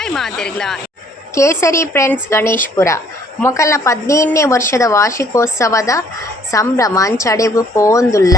Hi ಮಾತಿರ್ಗ್ಲ ಕೇಸರಿ friends Ganeshpura ಮೊಕಲ್ನ 15ನೇ ವರ್ಷದ ವಾರ್ಷಿಕೋತ್ಸವದ ಸಂಭ್ರಮಾಂಚಡೆವು ಪೋಂದುಲ್ಲ.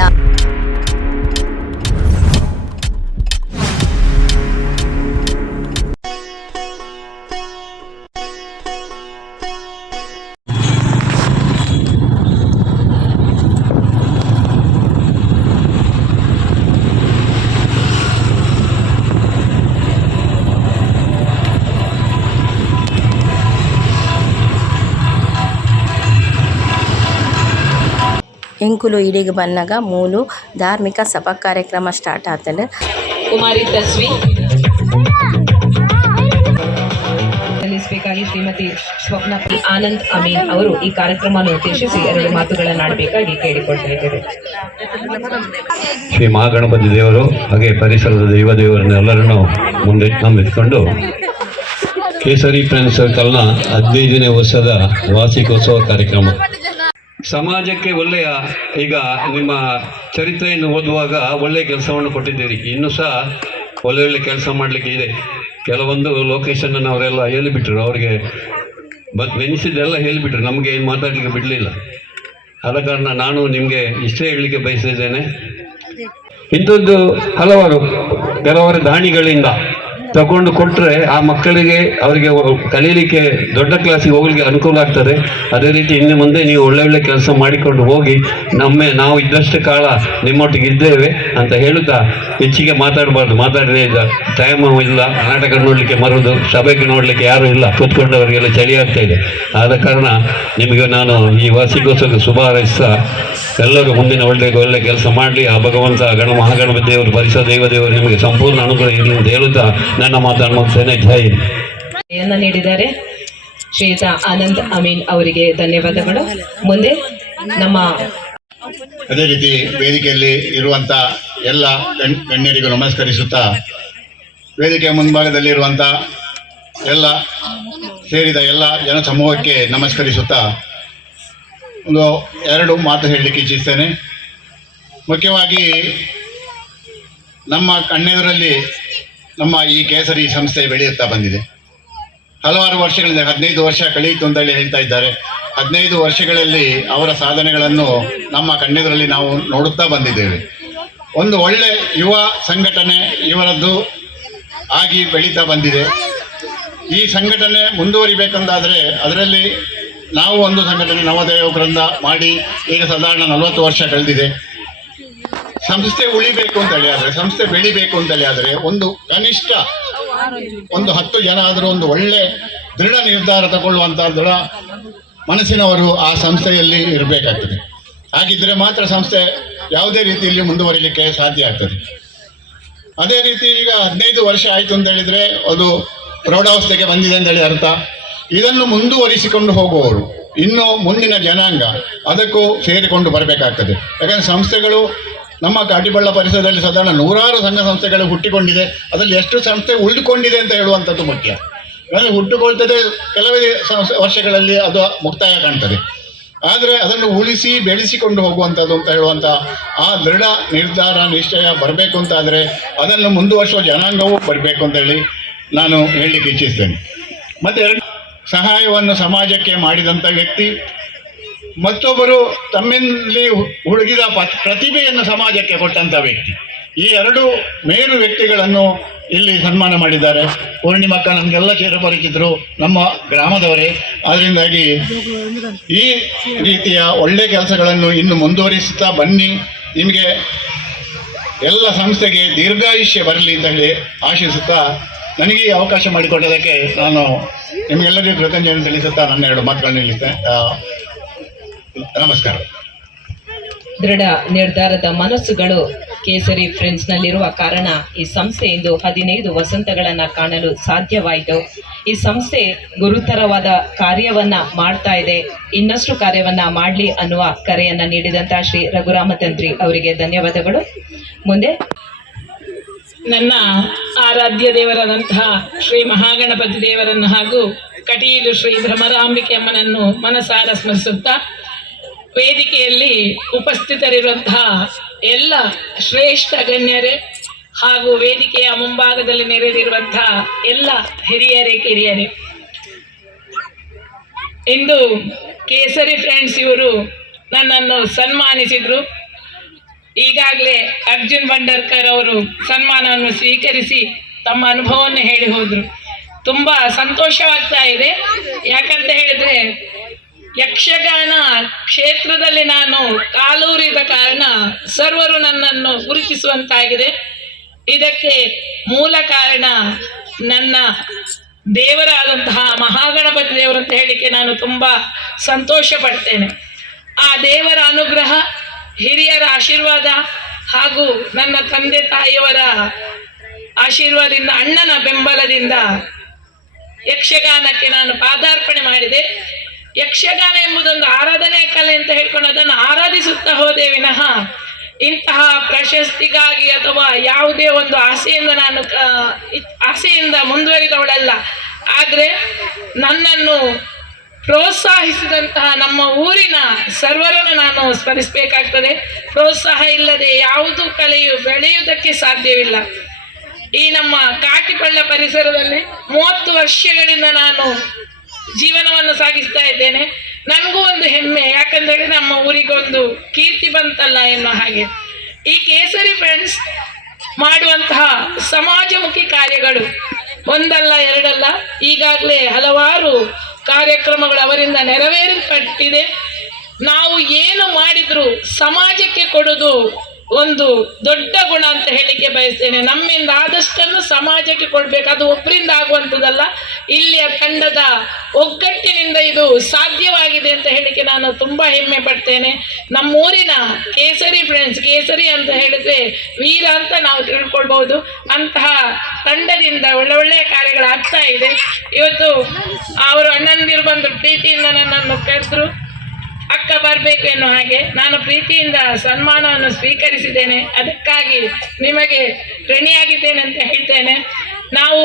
ಎಂಕುಲು ಇಡಿಗೆ ಬನ್ನಗ ಮೂಲು ಧಾರ್ಮಿಕ ಸಭಾ ಕಾರ್ಯಕ್ರಮ ಸ್ಟಾರ್ಟ್ ಆತಂಡು. ಕುಮಾರಿ ತಸ್ವಿ ಸಲ್ಲಿಸಬೇಕಾಗಿ ಶ್ರೀಮತಿ ಸ್ವಪ್ನ ಆನಂದ್ ಅಮೀನ್ ಅವರು ಈ ಕಾರ್ಯಕ್ರಮವನ್ನು ಉದ್ದೇಶಿಸಿ 2 ಮಾತುಗಳನ್ನಾಡಬೇಕಾಗಿ ಕೇಳಿಕೊಳ್ತಾ ಇದ್ದೇವೆ. ಶ್ರೀ ಮಹಾಗಣಪತಿ ದೇವರು ಹಾಗೆ ಪರಿಸರದ ದೈವ ದೇವರನ್ನೆಲ್ಲರನ್ನು ಮುಂದೆ ನಂಬಿಸಿಕೊಂಡು ಕೇಸರಿ ಫ್ರೆಂಡ್ಸ್ ಸರ್ಕಲ್ನ 15ನೇ ವರ್ಷದ ವಾರ್ಷಿಕೋತ್ಸವ ಕಾರ್ಯಕ್ರಮ ಸಮಾಜಕ್ಕೆ ಒಳ್ಳೆಯ, ಈಗ ನಿಮ್ಮ ಚರಿತ್ರೆಯನ್ನು ಓದುವಾಗ ಒಳ್ಳೆಯ ಕೆಲಸವನ್ನು ಕೊಟ್ಟಿದ್ದೀರಿ. ಇನ್ನೂ ಸಹ ಒಳ್ಳೆ ಕೆಲಸ ಮಾಡಲಿಕ್ಕೆ ಇದೆ. ಕೆಲವೊಂದು ಲೊಕೇಶನನ್ನು ಅವರೆಲ್ಲ ಹೇಳಿಬಿಟ್ರು, ಅವರಿಗೆ ನೆನೆಸಿದ್ದೆಲ್ಲ ಹೇಳಿಬಿಟ್ರು, ನಮಗೆ ಏನು ಮಾತಾಡಲಿಕ್ಕೆ ಬಿಡಲಿಲ್ಲ. ಆದ ಕಾರಣ ನಾನು ನಿಮಗೆ ಇಷ್ಟೇ ಹೇಳಲಿಕ್ಕೆ ಬಯಸಿದ್ದೇನೆ, ಇಂಥದ್ದು ಕೆಲವರ ದಾನಿಗಳಿಂದ ತಗೊಂಡು ಕೊಟ್ಟರೆ ಆ ಮಕ್ಕಳಿಗೆ ಅವರಿಗೆ ಕಲೀಲಿಕ್ಕೆ ದೊಡ್ಡ ಕ್ಲಾಸಿಗೆ ಹೋಗ್ಲಿಕ್ಕೆ ಅನುಕೂಲ ಆಗ್ತದೆ. ಅದೇ ರೀತಿ ಇನ್ನು ಮುಂದೆ ನೀವು ಒಳ್ಳೆ ಕೆಲಸ ಮಾಡಿಕೊಂಡು ಹೋಗಿ ನಾವು ಇದ್ದಷ್ಟು ಕಾಲ ನಿಮ್ಮೊಟ್ಟಿಗೆ ಇದ್ದೇವೆ ಅಂತ ಹೇಳುತ್ತಾ ಹೆಚ್ಚಿಗೆ ಮಾತಾಡಿದ್ರೆ ಟೈಮ್ ಇಲ್ಲ, ನಾಟಕ ನೋಡಲಿಕ್ಕೆ ಮರುದು, ಸಭೆಗೆ ನೋಡಲಿಕ್ಕೆ ಯಾರೂ ಇಲ್ಲ, ಕೂತ್ಕೊಂಡವರಿಗೆಲ್ಲ ಚಳಿ ಆಗ್ತಾ ಇದೆ. ಆದ ಕಾರಣ ನಿಮಗೆ ನಾನು ಈ ವಾರ್ಷಿಕೋತ್ಸವಕ್ಕೆ ಶುಭ ಹಾರೈಸ್ತಾ ಎಲ್ಲರೂ ಮುಂದಿನ ಒಳ್ಳೆ ಕೆಲಸ ಮಾಡಲಿ. ಆ ಭಗವಂತ ಮಹಾಗಣಪತಿ ದೇವರು, ಪರಿಸರ ದೈವ ದೇವರು ನಿಮಗೆ ಸಂಪೂರ್ಣ ಅನುಗ್ರಹ ಇರಲಿ ಅಂತ ಹೇಳುತ್ತಾ ನನ್ನ ಮಾತನ್ನು ಮುಗಿಸ್ತೇನೆ. ಜೈ ಹಿಂದ್. ನೀಡಿದ್ದಾರೆ ಶ್ರೀಯುತ ಆನಂದ್ ಅಮೀನ್ ಅವರಿಗೆ ಧನ್ಯವಾದಗಳು. ಮುಂದೆ ನಮ್ಮ ಅದೇ ರೀತಿ ವೇದಿಕೆಯಲ್ಲಿ ಇರುವಂಥ ಎಲ್ಲ ಗಣ್ಯರಿಗೂ ನಮಸ್ಕರಿಸುತ್ತಾ, ವೇದಿಕೆಯ ಮುಂಭಾಗದಲ್ಲಿರುವಂಥ ಎಲ್ಲ ಸೇರಿದ ಎಲ್ಲ ಜನ ಸಮೂಹಕ್ಕೆ ನಮಸ್ಕರಿಸುತ್ತಾ 2 ಮಾತು ಹೇಳಲಿಕ್ಕೆ ಇಚ್ಛಿಸ್ತೇನೆ. ಮುಖ್ಯವಾಗಿ ನಮ್ಮ ಕಣ್ಣೆದುರಲ್ಲಿ ನಮ್ಮ ಈ ಕೇಸರಿ ಸಂಸ್ಥೆ ಬೆಳೆಯುತ್ತಾ ಬಂದಿದೆ. ಹಲವಾರು ವರ್ಷಗಳಿಂದ 15 ವರ್ಷ ಕಳೆಯಿತು ಅಂತೇಳಿ ಹೇಳ್ತಾ ಇದ್ದಾರೆ. 15 ವರ್ಷಗಳಲ್ಲಿ ಅವರ ಸಾಧನೆಗಳನ್ನು ನಮ್ಮ ಕಣ್ಣೆದುರಲ್ಲಿ ನಾವು ನೋಡುತ್ತಾ ಬಂದಿದ್ದೇವೆ. ಒಂದು ಒಳ್ಳೆ ಯುವ ಸಂಘಟನೆ ಇವರದ್ದು ಆಗಿ ಬೆಳೀತಾ ಬಂದಿದೆ. ಈ ಸಂಘಟನೆ ಮುಂದುವರಿಬೇಕಂದಾದರೆ ಅದರಲ್ಲಿ ನಾವು ಒಂದು ಸಂಘಟನೆ ನವೋದಯ ಯುವಕರಿಂದ ಮಾಡಿ ಈಗ ಸಾಧಾರಣ 40 ವರ್ಷ ಕಳೆದಿದೆ. ಸಂಸ್ಥೆ ಉಳಿಬೇಕು ಅಂತೇಳಿ ಆದರೆ, ಸಂಸ್ಥೆ ಬೆಳಿಬೇಕು ಅಂತೇಳಿ ಆದರೆ ಒಂದು ಕನಿಷ್ಠ 10 ಜನ ಆದರೂ ಒಂದು ಒಳ್ಳೆ ದೃಢ ನಿರ್ಧಾರ ತಗೊಳ್ಳುವಂಥ ದೃಢ ಮನಸ್ಸಿನವರು ಆ ಸಂಸ್ಥೆಯಲ್ಲಿ ಇರಬೇಕಾಗ್ತದೆ. ಹಾಗಿದ್ದರೆ ಮಾತ್ರ ಸಂಸ್ಥೆ ಯಾವುದೇ ರೀತಿಯಲ್ಲಿ ಮುಂದುವರಿಲಿಕ್ಕೆ ಸಾಧ್ಯ ಆಗ್ತದೆ. ಅದೇ ರೀತಿ ಈಗ 15 ವರ್ಷ ಆಯಿತು ಅಂತ ಹೇಳಿದರೆ ಅದು ಪ್ರೌಢಾವಸ್ಥೆಗೆ ಬಂದಿದೆ ಅಂತೇಳಿ ಅರ್ಥ. ಇದನ್ನು ಮುಂದುವರಿಸಿಕೊಂಡು ಹೋಗುವವರು ಇನ್ನು ಮುಂದಿನ ಜನಾಂಗ ಅದಕ್ಕೂ ಸೇರಿಕೊಂಡು ಬರಬೇಕಾಗ್ತದೆ. ಯಾಕಂದರೆ ಸಂಸ್ಥೆಗಳು ನಮ್ಮ ಕಾಟಿಬಳ್ಳ ಪರಿಸರದಲ್ಲಿ ಸಾಧಾರಣ 100 ಸಂಘ ಸಂಸ್ಥೆಗಳು ಹುಟ್ಟಿಕೊಂಡಿದೆ. ಅದರಲ್ಲಿ ಎಷ್ಟು ಸಂಸ್ಥೆ ಉಳಿದುಕೊಂಡಿದೆ ಅಂತ ಹೇಳುವಂಥದ್ದು ಮುಖ್ಯ. ಅಂದರೆ ಹುಟ್ಟುಕೊಳ್ತದೆ, ಕೆಲವೇ ವರ್ಷಗಳಲ್ಲಿ ಅದು ಮುಕ್ತಾಯ ಕಾಣ್ತದೆ. ಆದರೆ ಅದನ್ನು ಉಳಿಸಿ ಬೆಳೆಸಿಕೊಂಡು ಹೋಗುವಂಥದ್ದು ಅಂತ ಹೇಳುವಂಥ ಆ ದೃಢ ನಿರ್ಧಾರ ನಿಶ್ಚಯ ಬರಬೇಕು ಅಂತಾದರೆ ಅದನ್ನು ಮುಂದುವರಿಸುವ ಜನಾಂಗವೂ ಬರಬೇಕು ಅಂತೇಳಿ ನಾನು ಹೇಳಲಿಕ್ಕೆ ಇಚ್ಛಿಸ್ತೇನೆ. ಮತ್ತು ಸಹಾಯವನ್ನು ಸಮಾಜಕ್ಕೆ ಮಾಡಿದಂಥ ವ್ಯಕ್ತಿ, ಮತ್ತೊಬ್ಬರು ತಮ್ಮಲ್ಲಿ ಹುಡುಗಿದ ಪ್ರತಿಭೆಯನ್ನು ಸಮಾಜಕ್ಕೆ ಕೊಟ್ಟಂಥ ವ್ಯಕ್ತಿ, ಈ 2 ಮೇರು ವ್ಯಕ್ತಿಗಳನ್ನು ಇಲ್ಲಿ ಸನ್ಮಾನ ಮಾಡಿದ್ದಾರೆ. ಪೂರ್ಣಿಮಕ್ಕ ನಮಗೆಲ್ಲ ಚಿರಪರಿಚಿತರು, ನಮ್ಮ ಗ್ರಾಮದವರೇ. ಅದರಿಂದಾಗಿ ಈ ರೀತಿಯ ಒಳ್ಳೆಯ ಕೆಲಸಗಳನ್ನು ಇನ್ನು ಮುಂದುವರಿಸುತ್ತಾ ಬನ್ನಿ. ನಿಮಗೆ ಎಲ್ಲ ಸಂಸ್ಥೆಗೆ ದೀರ್ಘಾಯುಷ್ಯ ಬರಲಿ ಅಂತ ಹೇಳಿ ಆಶಿಸುತ್ತಾ, ನನಗೆ ಈ ಅವಕಾಶ ಮಾಡಿಕೊಟ್ಟದಕ್ಕೆ ನಾನು ನಿಮಗೆಲ್ಲರಿಗೂ ಕೃತಜ್ಞತೆ ತಿಳಿಸುತ್ತಾ ನನ್ನ 2 ಮಾತುಗಳನ್ನು ನಿಲ್ಲಿಸ್ತೇನೆ. ನಮಸ್ಕಾರ. ದೃಢ ನಿರ್ಧಾರದ ಮನಸ್ಸುಗಳು ಕೇಸರಿ ಫ್ರೆಂಡ್ಸ್ನಲ್ಲಿರುವ ಕಾರಣ ಈ ಸಂಸ್ಥೆ ಇಂದು 15 ವಸಂತಗಳನ್ನು ಕಾಣಲು ಸಾಧ್ಯವಾಯಿತು. ಈ ಸಂಸ್ಥೆ ಗುರುತರವಾದ ಕಾರ್ಯವನ್ನ ಮಾಡ್ತಾ ಇದೆ, ಇನ್ನಷ್ಟು ಕಾರ್ಯವನ್ನ ಮಾಡಲಿ ಅನ್ನುವ ಕರೆಯನ್ನ ನೀಡಿದಂತಹ ಶ್ರೀ ರಘುರಾಮತಂತ್ರಿ ಅವರಿಗೆ ಧನ್ಯವಾದಗಳು. ಮುಂದೆ ನನ್ನ ಆರಾಧ್ಯ ದೇವರಾದಂತಹ ಶ್ರೀ ಮಹಾಗಣಪತಿ ದೇವರನ್ನು ಹಾಗೂ ಕಟೀಲು ಶ್ರೀ ಭ್ರಮರಾಂಬಿಕೆ ಅಮ್ಮನನ್ನು ಮನಸಾರ ಸ್ಮರಿಸುತ್ತಾ, ವೇದಿಕೆಯಲ್ಲಿ ಉಪಸ್ಥಿತರಿರುವಂತಹ ಎಲ್ಲ ಶ್ರೇಷ್ಠ ಗಣ್ಯರೇ, ಹಾಗೂ ವೇದಿಕೆಯ ಮುಂಭಾಗದಲ್ಲಿ ನೆರೆದಿರುವಂತಹ ಎಲ್ಲ ಹಿರಿಯರೇ ಕಿರಿಯರೇ, ಇಂದು ಕೇಸರಿ ಫ್ರೆಂಡ್ಸ್ ಇವರು ನನ್ನನ್ನು ಸನ್ಮಾನಿಸಿದ್ರು. ಈಗಾಗಲೇ ಅರ್ಜುನ್ ಬಂಡರ್ಕರ್ ಅವರು ಸನ್ಮಾನವನ್ನು ಸ್ವೀಕರಿಸಿ ತಮ್ಮ ಅನುಭವವನ್ನು ಹೇಳಿ ಹೋದರು. ತುಂಬ ಸಂತೋಷವಾಗ್ತಾ ಇದೆ. ಯಾಕಂತ ಹೇಳಿದ್ರೆ ಯಕ್ಷಗಾನ ಕ್ಷೇತ್ರದಲ್ಲಿ ನಾನು ಕಾಲೂರಿದ ಕಾರಣ ಸರ್ವರು ನನ್ನನ್ನು ಗುರುತಿಸುವಂತಾಗಿದೆ. ಇದಕ್ಕೆ ಮೂಲ ಕಾರಣ ನನ್ನ ದೇವರಾದಂತಹ ಮಹಾಗಣಪತಿ ದೇವರು ಅಂತ ಹೇಳಿಕೆ ನಾನು ತುಂಬ ಸಂತೋಷ ಪಡ್ತೇನೆ. ಆ ದೇವರ ಅನುಗ್ರಹ, ಹಿರಿಯರ ಆಶೀರ್ವಾದ ಹಾಗೂ ನನ್ನ ತಂದೆ ತಾಯಿಯವರ ಆಶೀರ್ವಾದದಿಂದ, ಅಣ್ಣನ ಬೆಂಬಲದಿಂದ ಯಕ್ಷಗಾನಕ್ಕೆ ನಾನು ಪಾದಾರ್ಪಣೆ ಮಾಡಿದೆ. ಯಕ್ಷಗಾನ ಎಂಬುದೊಂದು ಆರಾಧನೆ ಕಲೆ ಅಂತ ಹೇಳ್ಕೊಂಡು ಅದನ್ನು ಆರಾಧಿಸುತ್ತಾ ಹೋದೆ ವಿನಃ ಇಂತಹ ಪ್ರಶಸ್ತಿಗಾಗಿ ಅಥವಾ ಯಾವುದೇ ಒಂದು ಆಸೆಯಿಂದ ಮುಂದುವರಿದವಳಲ್ಲ. ಆದರೆ ನನ್ನನ್ನು ಪ್ರೋತ್ಸಾಹಿಸಿದಂತಹ ನಮ್ಮ ಊರಿನ ಸರ್ವರನ್ನು ನಾನು ಸ್ಮರಿಸಬೇಕಾಗ್ತದೆ. ಪ್ರೋತ್ಸಾಹ ಇಲ್ಲದೆ ಯಾವುದು ಕಲೆಯು ಬೆಳೆಯುವುದಕ್ಕೆ ಸಾಧ್ಯವಿಲ್ಲ. ಈ ನಮ್ಮ ಕಾಟಿಪಳ್ಳ ಪರಿಸರದಲ್ಲಿ 30 ವರ್ಷಗಳಿಂದ ನಾನು ಜೀವನವನ್ನು ಸಾಗಿಸ್ತಾ ಇದ್ದೇನೆ. ನನಗೂ ಒಂದು ಹೆಮ್ಮೆ, ಯಾಕಂದರೆ ನಮ್ಮ ಊರಿಗೊಂದು ಕೀರ್ತಿ ಬಂತಲ್ಲ ಎನ್ನುವ ಹಾಗೆ. ಈ ಕೇಸರಿ ಫ್ರೆಂಡ್ಸ್ ಮಾಡುವಂತಹ ಸಮಾಜಮುಖಿ ಕಾರ್ಯಗಳು ಒಂದಲ್ಲ ಎರಡಲ್ಲ, ಈಗಾಗಲೇ ಹಲವಾರು ಕಾರ್ಯಕ್ರಮಗಳು ಅವರಿಂದ ನೆರವೇರಲ್ಪಟ್ಟಿದೆ. ನಾವು ಏನು ಮಾಡಿದ್ರು ಸಮಾಜಕ್ಕೆ ಕೊಡೋದು ಒಂದು ದೊಡ್ಡ ಗುಣ ಅಂತ ಹೇಳಿಕೆ ಬಯಸ್ತೇನೆ. ನಮ್ಮಿಂದ ಆದಷ್ಟನ್ನು ಸಮಾಜಕ್ಕೆ ಕೊಡಬೇಕು. ಅದು ಒಬ್ಬರಿಂದ ಆಗುವಂಥದ್ದಲ್ಲ, ಇಲ್ಲಿಯ ತಂಡದ ಒಗ್ಗಟ್ಟಿನಿಂದ ಇದು ಸಾಧ್ಯವಾಗಿದೆ ಅಂತ ಹೇಳಿಕೆ ನಾನು ತುಂಬ ಹೆಮ್ಮೆ ಪಡ್ತೇನೆ. ನಮ್ಮೂರಿನ ಕೇಸರಿ ಫ್ರೆಂಡ್ಸ್, ಕೇಸರಿ ಅಂತ ಹೇಳಿದ್ರೆ ವೀರ ಅಂತ ನಾವು ತಿಳ್ಕೊಳ್ಬಹುದು. ಅಂತಹ ತಂಡದಿಂದ ಒಳ್ಳೆಯ ಕಾರ್ಯಗಳಾಗ್ತಾ ಇದೆ. ಇವತ್ತು ಅವರು ಅಣ್ಣಂದಿರು ಬಂದು ಪ್ರೀತಿಯಿಂದ ನನ್ನನ್ನು ಕರೆದ್ರು, ಅಕ್ಕ ಬರಬೇಕು ಎನ್ನುವ ಹಾಗೆ ನಾನು ಪ್ರೀತಿಯಿಂದ ಸನ್ಮಾನವನ್ನು ಸ್ವೀಕರಿಸಿದ್ದೇನೆ. ಅದಕ್ಕಾಗಿ ನಿಮಗೆ ಋಣಿಯಾಗಿದ್ದೇನೆ ಅಂತ ಹೇಳ್ತೇನೆ. ನಾವು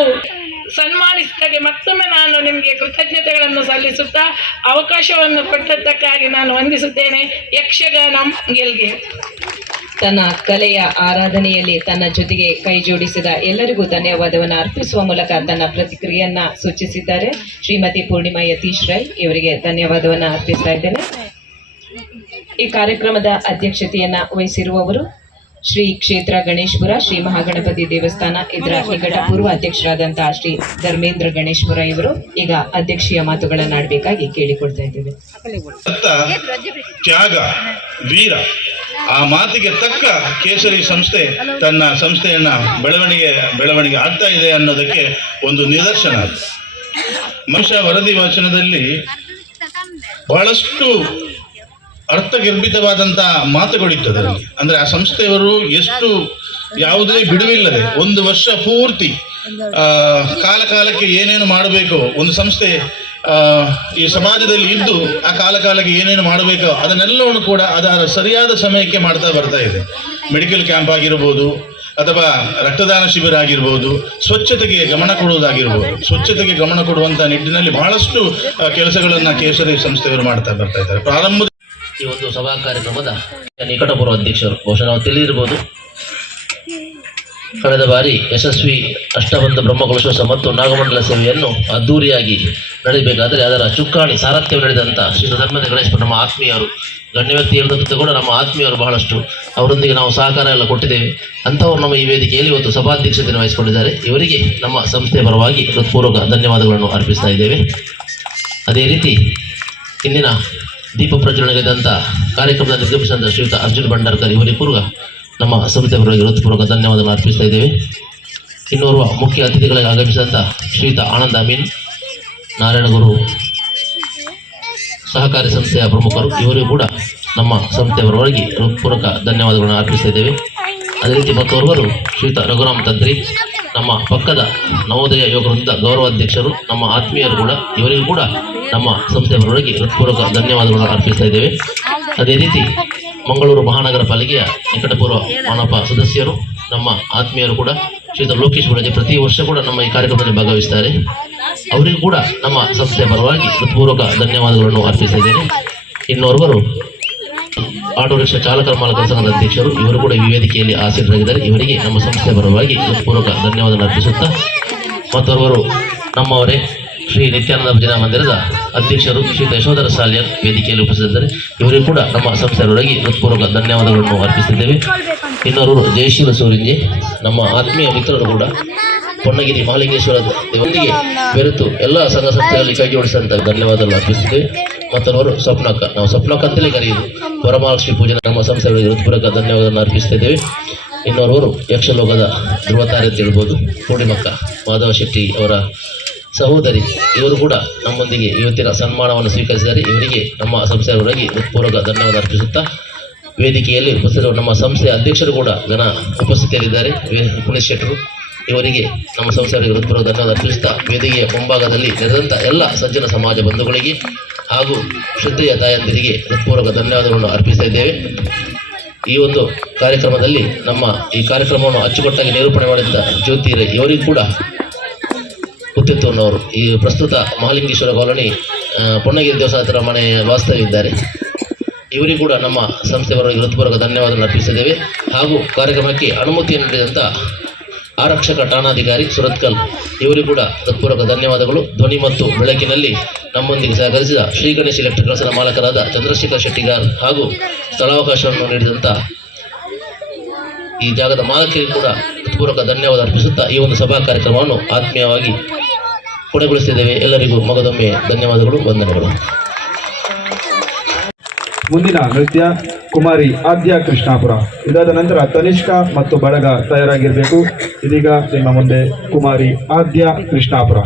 ಸನ್ಮಾನಿಸಿದಾಗೆ ಮತ್ತೊಮ್ಮೆ ನಾನು ನಿಮಗೆ ಕೃತಜ್ಞತೆಗಳನ್ನು ಸಲ್ಲಿಸುತ್ತಾ ಅವಕಾಶವನ್ನು ಕೊಟ್ಟದ್ದಕ್ಕಾಗಿ ನಾನು ವಂದಿಸುತ್ತೇನೆ. ಯಕ್ಷಗಾನಂ ಗೆಲ್ಗೆ. ತನ್ನ ಕಲೆಯ ಆರಾಧನೆಯಲ್ಲಿ ತನ್ನ ಜೊತೆಗೆ ಕೈ ಜೋಡಿಸಿದ ಎಲ್ಲರಿಗೂ ಧನ್ಯವಾದವನ್ನು ಅರ್ಪಿಸುವ ಮೂಲಕ ತನ್ನ ಪ್ರತಿಕ್ರಿಯೆಯನ್ನ ಸೂಚಿಸಿದ್ದಾರೆ ಶ್ರೀಮತಿ ಪೂರ್ಣಿಮಾ ಯತೀಶ್ ರೈ. ಇವರಿಗೆ ಧನ್ಯವಾದವನ್ನು ಅರ್ಪಿಸ್ತಾ ಇದ್ದೇನೆ. ಈ ಕಾರ್ಯಕ್ರಮದ ಅಧ್ಯಕ್ಷತೆಯನ್ನ ವಹಿಸಿರುವವರು ಶ್ರೀ ಕ್ಷೇತ್ರ ಗಣೇಶ್ಪುರ ಶ್ರೀ ಮಹಾಗಣಪತಿ ದೇವಸ್ಥಾನ, ಇದರ ನಿಕಟ ಪೂರ್ವ ಅಧ್ಯಕ್ಷರಾದಂತಹ ಶ್ರೀ ಧರ್ಮೇಂದ್ರ ಗಣೇಶ್ಪುರ ಇವರು ಈಗ ಅಧ್ಯಕ್ಷೀಯ ಮಾತುಗಳನ್ನು ಆಡಬೇಕಾಗಿ ಕೇಳಿಕೊಳ್ತಾ ಇದ್ದೇವೆ. ತ್ಯಾಗ, ವೀರ, ಆ ಮಾತಿಗೆ ತಕ್ಕ ಕೇಸರಿ ಸಂಸ್ಥೆ ತನ್ನ ಸಂಸ್ಥೆಯನ್ನ ಬೆಳವಣಿಗೆ ಆಗ್ತಾ ಇದೆ ಅನ್ನೋದಕ್ಕೆ ಒಂದು ನಿದರ್ಶನ. ಮನುಷ್ಯ ವರದಿ ವಾಚನದಲ್ಲಿ ಬಹಳಷ್ಟು ಅರ್ಥಗರ್ಭಿತವಾದಂತಹ ಮಾತುಗಳಿತ್ತು. ಅಂದ್ರೆ ಆ ಸಂಸ್ಥೆಯವರು ಎಷ್ಟು ಯಾವುದೇ ಬಿಡುವಿಲ್ಲದೆ 1 ವರ್ಷ ಪೂರ್ತಿ ಕಾಲಕ್ಕೆ ಏನೇನು ಮಾಡಬೇಕು, ಒಂದು ಸಂಸ್ಥೆ ಈ ಸಮಾಜದಲ್ಲಿ ಇದ್ದು ಆ ಕಾಲಕ್ಕೆ ಏನೇನು ಮಾಡಬೇಕು ಅದನ್ನೆಲ್ಲವನ್ನು ಕೂಡ ಅದರ ಸರಿಯಾದ ಸಮಯಕ್ಕೆ ಮಾಡ್ತಾ ಬರ್ತಾ ಇದೆ. ಮೆಡಿಕಲ್ ಕ್ಯಾಂಪ್ ಆಗಿರ್ಬೋದು ಅಥವಾ ರಕ್ತದಾನ ಶಿಬಿರ ಆಗಿರ್ಬೋದು, ಸ್ವಚ್ಛತೆಗೆ ಗಮನ ಕೊಡುವುದಾಗಿರ್ಬೋದು. ಸ್ವಚ್ಛತೆಗೆ ಗಮನ ಕೊಡುವಂಥ ನಿಟ್ಟಿನಲ್ಲಿ ಬಹಳಷ್ಟು ಕೆಲಸಗಳನ್ನು ಕೇಸರಿ ಸಂಸ್ಥೆಯವರು ಮಾಡ್ತಾ ಬರ್ತಾ ಇದ್ದಾರೆ. ಪ್ರಾರಂಭ ಈ ಒಂದು ಸಭಾ ಕಾರ್ಯಕ್ರಮದ ನಿಕಟಪೂರ್ವ ಅಧ್ಯಕ್ಷರು, ಬಹುಶಃ ನಾವು ತಿಳಿದಿರ್ಬೋದು, ಕಳೆದ ಬಾರಿ ಯಶಸ್ವಿ ಅಷ್ಟಬಂಧ ಬ್ರಹ್ಮಕಲಶೋತ್ಸವ ಮತ್ತು ನಾಗಮಂಡಲ ಸೇವೆಯನ್ನು ಅದ್ದೂರಿಯಾಗಿ ನಡೆಯಬೇಕಾದರೆ ಅದರ ಚುಕ್ಕಾಣಿ ಸಾರಥ್ಯ ನಡೆದಂಥ ಶ್ರೀ ಧರ್ಮೇಂದ್ರ ಗಣೇಶ್ಪುರ ನಮ್ಮ ಆತ್ಮೀಯರು, ಗಣ್ಯ ವ್ಯಕ್ತಿ ಹೇಳಿದಂತೆ ಕೂಡ ನಮ್ಮ ಆತ್ಮೀಯರು ಬಹಳಷ್ಟು, ಅವರೊಂದಿಗೆ ನಾವು ಸಹಕಾರ ಎಲ್ಲ ಕೊಟ್ಟಿದ್ದೇವೆ. ಅಂಥವ್ರು ನಮ್ಮ ಈ ವೇದಿಕೆಯಲ್ಲಿ ಇವತ್ತು ಸಭಾಧ್ಯಕ್ಷತೆಯನ್ನು ವಹಿಸಿಕೊಂಡಿದ್ದಾರೆ. ಇವರಿಗೆ ನಮ್ಮ ಸಂಸ್ಥೆಯ ಪರವಾಗಿ ಹೃತ್ಪೂರ್ವಕ ಧನ್ಯವಾದಗಳನ್ನು ಅರ್ಪಿಸ್ತಾ ಇದ್ದೇವೆ. ಅದೇ ರೀತಿ ಇಂದಿನ ದೀಪ ಪ್ರಜ್ವಲನೆಗೆದಂಥ ಕಾರ್ಯಕ್ರಮದಲ್ಲಿ ನಿರ್ಗಮಿಸಿದಂಥ ಶ್ರೀಯುತ ಅರ್ಜುನ್ ಬಂಡರ್ಕರ್ ಇವರಿಗೂ ಕೂಡ ನಮ್ಮ ಸಂಸ್ಥೆಯ ಪರವಾಗಿ ಹೃತ್ಪೂರ್ವಕ ಧನ್ಯವಾದಗಳನ್ನು ಅರ್ಪಿಸ್ತಾ ಇದ್ದೇವೆ. ಇನ್ನೋರ್ವ ಮುಖ್ಯ ಅತಿಥಿಗಳಿಗೆ ಆಗಮಿಸಿದಂಥ ಶ್ರೀಯುತ ಆನಂದ ಅಮೀನ್, ನಾರಾಯಣಗುರು ಸಹಕಾರಿ ಸಂಸ್ಥೆಯ ಪ್ರಮುಖರು, ಇವರಿಗೂ ಕೂಡ ನಮ್ಮ ಸಂಸ್ಥೆಯ ಪರವಾಗಿ ಹೃತ್ಪೂರ್ವಕ ಧನ್ಯವಾದಗಳನ್ನು ಅರ್ಪಿಸ್ತಾ ಇದ್ದೇವೆ. ಅದೇ ರೀತಿ ಮತ್ತೋರ್ವರು ಶ್ರೀಯುತ ರಘುರಾಮ್ ತಂತ್ರಿ, ನಮ್ಮ ಪಕ್ಕದ ನವೋದಯ ಯೋಗ ವೃಂದ ಗೌರವಾಧ್ಯಕ್ಷರು, ನಮ್ಮ ಆತ್ಮೀಯರು ಕೂಡ, ಇವರಿಗೂ ಕೂಡ ನಮ್ಮ ಸಂಸ್ಥೆಯ ಪರವಾಗಿ ಹೃತ್ಪೂರ್ವಕ ಧನ್ಯವಾದಗಳನ್ನು ಅರ್ಪಿಸ್ತಾ ಇದ್ದೇವೆ. ಅದೇ ರೀತಿ ಮಂಗಳೂರು ಮಹಾನಗರ ಪಾಲಿಕೆಯ ನಿಕಟಪೂರ್ವ ಮಾನಪ ಸದಸ್ಯರು, ನಮ್ಮ ಆತ್ಮೀಯರು ಕೂಡ ಶ್ರೀಯುತ ಲೋಕೇಶ್ ಗುಳಜಿ ಪ್ರತಿ ವರ್ಷ ಕೂಡ ನಮ್ಮ ಈ ಕಾರ್ಯಕ್ರಮದಲ್ಲಿ ಭಾಗವಹಿಸ್ತಾರೆ. ಅವರಿಗೂ ಕೂಡ ನಮ್ಮ ಸಂಸ್ಥೆಯ ಪರವಾಗಿ ಹೃತ್ಪೂರ್ವಕ ಧನ್ಯವಾದಗಳನ್ನು ಅರ್ಪಿಸ್ತಾ ಇದ್ದೇನೆ. ಇನ್ನೋರ್ವರು ಆಟೋ ರಿಕ್ಷಾ ಚಾಲಕರ ಮಾಲಕರ ಸಂಘದ ಅಧ್ಯಕ್ಷರು, ಇವರು ಕೂಡ ಈ ವೇದಿಕೆಯಲ್ಲಿ ಆಸೀನರಾಗಿದ್ದಾರೆ. ಇವರಿಗೆ ನಮ್ಮ ಸಂಸ್ಥೆಯ ಪರವಾಗಿ ಹೃತ್ಪೂರ್ವಕ ಧನ್ಯವಾದ ಅರ್ಪಿಸುತ್ತಾ, ಮತ್ತೋರ್ವರು ನಮ್ಮವರೇ ಶ್ರೀ ನಿತ್ಯಾನಂದ ಭಜನಾ ಮಂದಿರದ ಅಧ್ಯಕ್ಷರು ಶ್ರೀ ಯಶೋಧರ ಸಾಲ್ಯನ್ ವೇದಿಕೆಯಲ್ಲಿ ಉಪಸ್ಥಿತಿದ್ದಾರೆ. ಇವರಿಗೂ ಕೂಡ ನಮ್ಮ ಸಂಸ್ಥೆಯವರಾಗಿ ಹೃತ್ಪೂರ್ವಕ ಧನ್ಯವಾದಗಳನ್ನು ಅರ್ಪಿಸಿದ್ದೇವೆ. ಇನ್ನೋರ್ವರು ಜಯಶೀಲ ಸೂರಿಂಜೆ, ನಮ್ಮ ಆತ್ಮೀಯ ಮಿತ್ರರು ಕೂಡ ಪೊನ್ನಗಿರಿ ಮಹಾಲಿಂಗೇಶ್ವರ ದೇವರಿಗೆ ಬೆರೆತು ಎಲ್ಲ ಸಂಘ ಸಂಸ್ಥೆಗಳಲ್ಲಿ ಕೈ ಜೋಡಿಸಿದಂಥ ಧನ್ಯವಾದಗಳು ಅರ್ಪಿಸಿದ್ದೇವೆ. ಮತ್ತವರು ಸ್ವಪ್ನಕ್ಕ, ನಾವು ಸ್ವಪ್ನಕ್ಕ ಅಂತಲೇ ಕರೆಯುವುದು, ವರಮಹಾಲಕ್ಷ್ಮಿ ಪೂಜೆ ನಮ್ಮ ಸಂಸ್ಥೆಗಳಿಗೆ ಹೃತ್ಪೂರ್ವಕ ಧನ್ಯವಾದಗಳನ್ನು ಅರ್ಪಿಸ್ತಿದ್ದೇವೆ. ಇನ್ನೋರ್ವರು ಯಕ್ಷಲೋಕದ ಧ್ರುವತಾರೆ ಅಂತ ಹೇಳ್ಬೋದು, ಪೂರ್ಣಿಮಕ್ಕ ಮಾಧವ ಶೆಟ್ಟಿ ಅವರ ಸಹೋದರಿ, ಇವರು ಕೂಡ ನಮ್ಮೊಂದಿಗೆ ಇವತ್ತಿನ ಸನ್ಮಾನವನ್ನು ಸ್ವೀಕರಿಸಿದ್ದಾರೆ. ಇವರಿಗೆ ನಮ್ಮ ಸಂಸ್ಥೆಯವರಾಗಿ ಹೃತ್ಪೂರ್ವಕ ಧನ್ಯವಾದ ಅರ್ಪಿಸುತ್ತಾ, ವೇದಿಕೆಯಲ್ಲಿ ಉಪಸ್ಥಿತರು ನಮ್ಮ ಸಂಸ್ಥೆಯ ಅಧ್ಯಕ್ಷರು ಕೂಡ ಉಪಸ್ಥಿತಿಯಲ್ಲಿದ್ದಾರೆ, ಪುಣೇಶ್ ಶೆಟ್ಟರು. ಇವರಿಗೆ ನಮ್ಮ ಸಂಸ್ಥೆಯವರಿಗೆ ಹೃತ್ಪೂರ್ವಕ ಧನ್ಯವಾದ ಅರ್ಪಿಸುತ್ತಾ, ವೇದಿಕೆಯ ಮುಂಭಾಗದಲ್ಲಿ ನೆರೆದಂಥ ಎಲ್ಲ ಸಜ್ಜನ ಸಮಾಜ ಬಂಧುಗಳಿಗೆ ಹಾಗೂ ಶ್ರದ್ಧೆಯ ತಾಯಂದಿರಿಗೆ ಹೃತ್ಪೂರ್ವಕ ಧನ್ಯವಾದಗಳನ್ನು ಅರ್ಪಿಸ್ತಾ ಇದ್ದೇವೆ. ಈ ಒಂದು ಕಾರ್ಯಕ್ರಮದಲ್ಲಿ ನಮ್ಮ ಈ ಕಾರ್ಯಕ್ರಮವನ್ನು ಅಚ್ಚುಕಟ್ಟಾಗಿ ನಿರೂಪಣೆ ಮಾಡಿದ ಜ್ಯೋತಿ ರೈ ಇವರಿಗೂ ಕೂಡ ಹುತ್ತಿತ್ತೂರಿನವರು, ಈ ಪ್ರಸ್ತುತ ಮಹಾಲಿಂಗೇಶ್ವರ ಕಾಲೋನಿ ಪೊನ್ನಗಿರಿ ದೇವಸ್ಥಾನ ಹತ್ತಿರ ಮನೆ ವಾಸ್ತವ್ಯವಿದ್ದಾರೆ. ಇವರಿಗೂ ಕೂಡ ನಮ್ಮ ಸಂಸ್ಥೆಯವರಿಗೆ ಹೃತ್ಪೂರ್ವಕ ಧನ್ಯವಾದವನ್ನು ಅರ್ಪಿಸಿದ್ದೇವೆ. ಹಾಗೂ ಕಾರ್ಯಕ್ರಮಕ್ಕೆ ಅನುಮತಿಯನ್ನು ನೀಡಿದಂಥ ಆರಕ್ಷಕ ಠಾಣಾಧಿಕಾರಿ ಸುರತ್ಕಲ್, ಇವರಿಗೂ ಕೂಡ ಹೃತ್ಪೂರ್ವಕ ಧನ್ಯವಾದಗಳು. ಧ್ವನಿ ಮತ್ತು ಬೆಳಕಿನಲ್ಲಿ ನಮ್ಮೊಂದಿಗೆ ಸಹಕರಿಸಿದ ಶ್ರೀ ಗಣೇಶ್ ಎಲೆಕ್ಟ್ರಿಕಲ್ಸ್ನ ಮಾಲಕರಾದ ಚಂದ್ರಶೇಖರ್ ಶೆಟ್ಟಿಗಾರ್ ಹಾಗೂ ಸ್ಥಳಾವಕಾಶವನ್ನು ನೀಡಿದಂಥ ಈ ಜಾಗದ ಮಾಲಕರಿಗೆ ಕೂಡ ಹೃತ್ಪೂರ್ವಕ ಧನ್ಯವಾದ ಅರ್ಪಿಸುತ್ತಾ ಈ ಒಂದು ಸಭಾ ಕಾರ್ಯಕ್ರಮವನ್ನು ಆತ್ಮೀಯವಾಗಿ ಕೊನೆಗೊಳಿಸಿದ್ದೇವೆ. ಎಲ್ಲರಿಗೂ ಮಗದೊಮ್ಮೆ ಧನ್ಯವಾದಗಳು, ವಂದನೆಗಳು. ಮುಂದಿನ ನೃತ್ಯ ಕುಮಾರಿ ಆದ್ಯ ಕೃಷ್ಣಾಪುರ. ಇದಾದ ನಂತರ ತನಿಷ್ಕಾ ಮತ್ತು ಬಳಗ ತಯಾರಾಗಿರಬೇಕು. ಇದೀಗ ನಿಮ್ಮ ಮುಂದೆ ಕುಮಾರಿ ಆದ್ಯ ಕೃಷ್ಣಾಪುರ.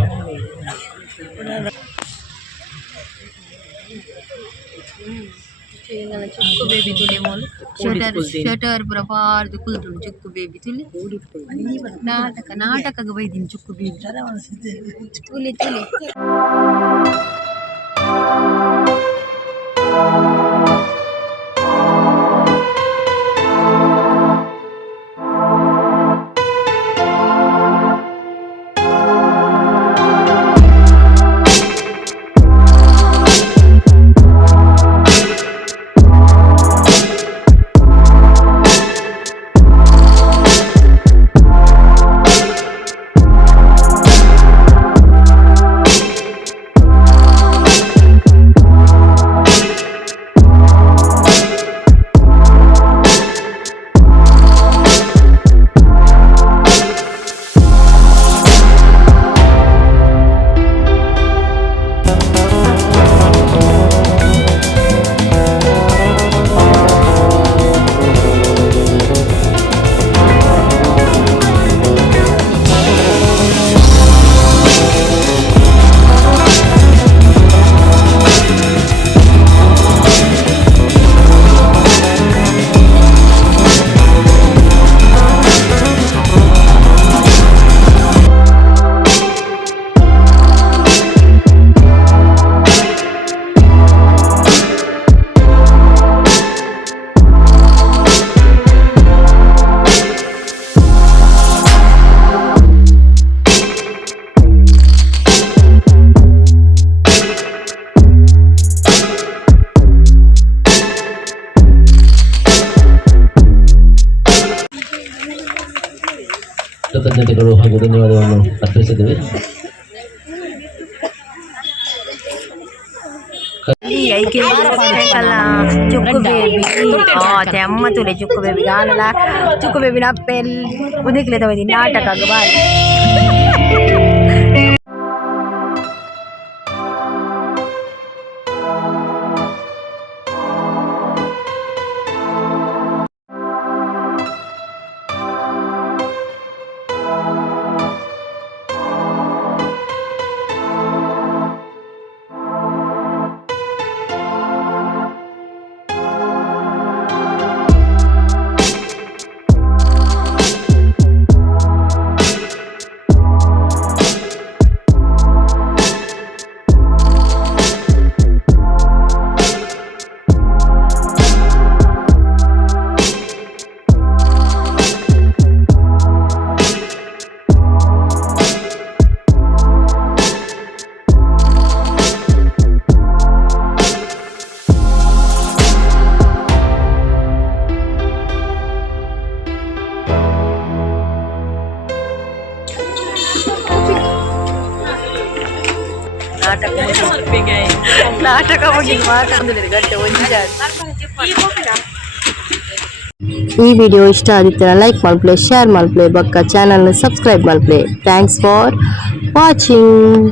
चुक्कु बेबी तुले मोल शटर पुर पार्द कुल्तुंड चुक्कु बेबी तुले नाटक बೈದಿನ चुक्कु बेबी तुले तुले ಕೃತಜ್ಞತೆಗಳು ಹಾಗೂ ಧನ್ಯವಾದವನ್ನು ಅರ್ಪಿಸಿದ್ದೇವೆ. चुक्कु बेबी तेम्म तुले चुक्कु बेबी गानला चुक्कु बेबी ना पेल उदिकले तो नाटक बाय ನಾಟಕ ಮುಗಿದು ಮಾತಾಡಿದ್ರೆ ಗಂಟೆ ಈ ವಿಡಿಯೋ ಇಷ್ಟ ಆದಿತ್ತರ ಲೈಕ್ ಮಾಡ್ಪ್ಲೆ ಶೇರ್ ಮಾಡ್ಪ್ಲೆ ಬಕ್ಕ ಚಾನಲ್ನ ಸಬ್ಸ್ಕ್ರೈಬ್ ಮಾಡ್ಪ್ಲೆ ಥ್ಯಾಂಕ್ಸ್ ಫಾರ್ ವಾಚಿಂಗ್.